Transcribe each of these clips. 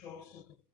chosen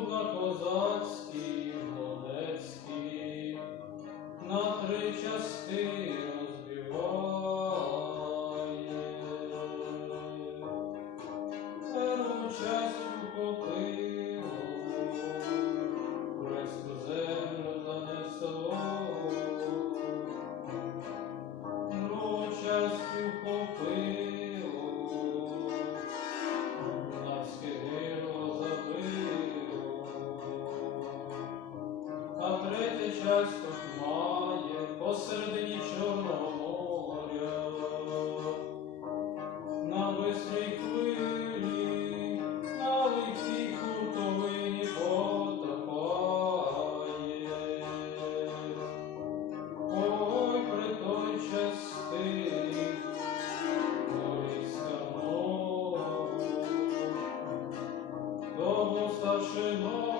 Судна козацькі, молодецькі, на три частини розбиває. Першу частю попило, турецьку землю занесло. Другу частю попило, тут має посередині Чорного моря. На бистрій хвилі, на лихій хуртовині потопає. Ой, при той частині, Морійська мова, Тому старшиною